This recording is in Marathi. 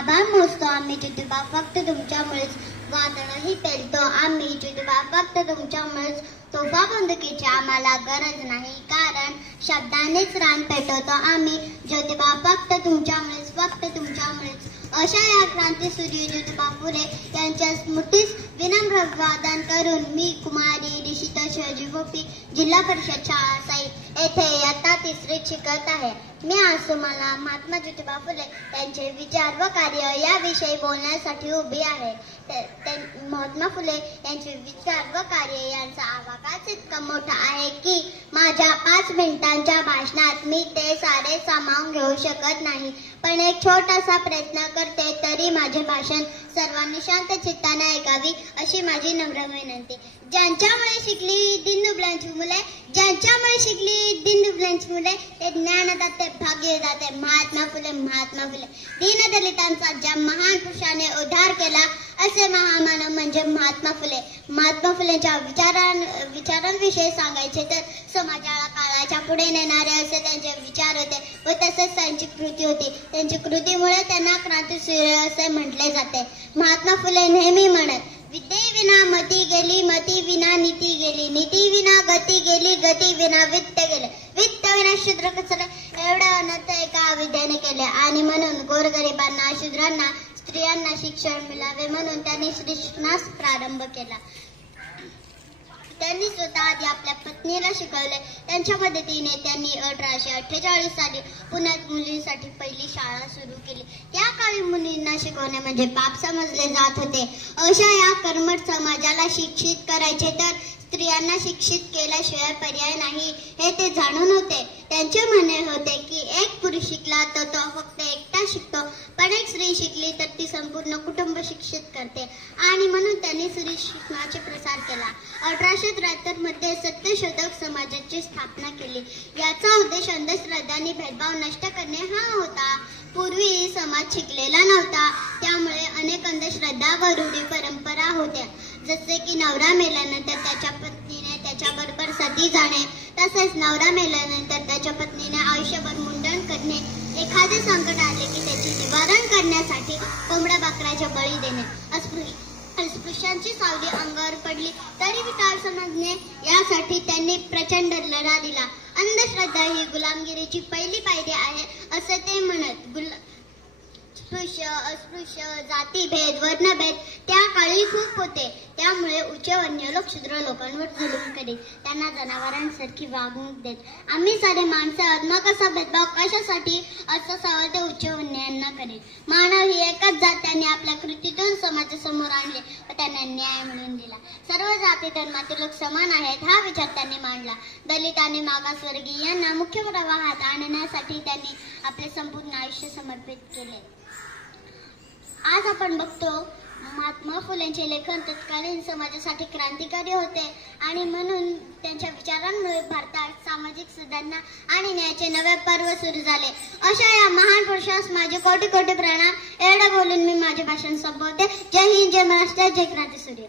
आभार मोजतो आम्ही ज्योतिबा फक्त तुमच्यामुळेच, वादळही पेलतो आम्ही ज्योतिबा फक्त तुमच्यामुळेच, तोफा बंदुकीची आम्हाला गरज नाही, कारण शब्दानेच रान पेटवतो आम्ही ज्योतिबा फक्त तुमच्यामुळेच, फक्त तुमच्यामुळेच. अशा या क्रांतीसूर्य ज्योतिबा फुले यांच्या स्मृतीस विनम्र अभिवादन करून मी कुमारी ऋषिता शिवाजी भोपी, जिल्हा परिषद शाळा साई येथे इयत्ता 3रीत शिकत आहे. मी आज तुम्हाला महात्मा ज्योतिबा फुले यांचे विचार व कार्य याविषयी बोलण्यासाठी उभी आहे. महात्मा फुले यांचे विचार व कार्य यांचा आवाकाच इतका मोठा आहे की माझ्या 5 मिनिटांच्या भाषणात मी ते सारे सामावून घेऊ शकत नाही, पण एक छोटासा प्रयत्न करते. तरी माझे भाषण सर्वांनी शांत चित्ताने ऐकावी अशी माझी नम्र विनंती. ज्यांच्यामुळे शिकली दीनदुबळ्यांची मुले, ज्यांच्यामुळे शिकली दीनदुबळ्यांची मुले, ते ज्ञानदाते भाग्यदाते महात्मा फुले, महात्मा फुले. दीनदलितांचा ज्या महान पुरुषाने उद्धार केला असे महामानव म्हणजे महात्मा फुले. महात्मा फुलेंच्या विचारांविषयी सांगायचे तर समाजाला काळाच्या पुढे नेणारे असे त्यांचे विचार होते व तसेच त्यांची कृती होती. त्यांची कृतीमुळे त्यांना क्रांतीसूर्य असे म्हटले जाते. महात्मा फुले नेहमी म्हणत, विद्येविना मती गेली, मती विना नीती गेली, नीती विना गती गेली, गती विना वित्त गेले, वित्त विना शूद्र कचरे. एवढं अनर्थ एका विद्येने केले आणि म्हणून गोरगरिबांना, शूद्रांना, स्त्रियांना शिक्षण मिळावे म्हणून त्यांनी शिक्षणास प्रारंभ केला. त्यांनी स्वतः आधी आपल्या पत्नीला शिकवले. त्यांच्या मदतीने त्यांनी 1848 साली पुण्यात मुलींसाठी पहिली शाळा सुरू केली. त्या काळी मुलींना शिकवणे म्हणजे पाप समजले जात होते. अशा या कर्मठ समाजाला शिक्षित करायचे तर स्त्रियांना शिक्षित केल्याशिवाय पर्याय नाही हे ते जाणून होते. त्यांचे म्हणणे होते की एक पुरुष शिकला तर तो फक्त एकटा शिकतो, पण एक स्त्री शिकली तर ती संपूर्ण कुटुंब शिक्षित करते आणि म्हणून त्यांनी स्त्री शिक्षणाचा प्रसार केला. 1873 मध्ये सत्यशोधक समाजाची स्थापना केली. याचा उद्देश अंधश्रद्धा आणि भेदभाव नष्ट करणे हा होता. पूर्वी समाज शिकलेला नव्हता, त्यामुळे अनेक अंधश्रद्धा व रूढी परंपरा होत्या, जसे की नवरा मेल्यानंतर त्याच्या पत्नीने त्याच्याबरोबर सती जाणे, तसेच नवरा मेल्यानंतर त्याच्या पत्नीने आयुष्यभर मुंडन करणे, एखादे संकट आले की त्याचे निवारण करण्यासाठी कोंबड्या बकऱ्याचे बळी देणे, अस्पृश्यांची सावली अंगावर पडली तरी विकार समजणे, यासाठी त्यांनी प्रचंड लढा दिला. अंधश्रद्धा ही गुलामगिरीची पहिली पायरी आहे असे ते म्हणत. स्पृश्य, अस्पृश्य, जातीभेद, वर्णभेद त्या काळी खूप होते, त्यामुळे उच्चवर्णीय लोक शूद्र लोकांवर जुलूम करीत, त्यांना जनावरांसारखी वागणूक देत. आम्ही सारे माणसे आहोत, मग असा भेदभाव कशासाठी असा सवाल ते उच्चवर्णीयांना करीत. मानव ही एकच जात त्यांनी आपल्या कृतीतून समाजासमोर आणले व त्यांना न्याय मिळवून दिला. सर्व जाती धर्मातील लोक समान आहेत हा विचार त्यांनी मांडला. दलित आणि मागासवर्गीयांना मुख्य प्रवाहात आणण्यासाठी त्यांनी आपले संपूर्ण आयुष्य समर्पित केले. आज आपण बघतो महात्मा फुलेंचे लेखन तत्कालीन समाजासाठी क्रांतिकारी होते आणि म्हणून त्यांच्या विचारांमुळे भारतात सामाजिक सुधारणा आणि न्यायाचे नवे पर्व सुरू झाले. अशा या महान पुरुषास माझे कोटी कोटी प्रणाम. एवढं बोलून मी माझे भाषण संपवते. जय हिंद, जय महाराष्ट्र, जय क्रांतीसूर्य.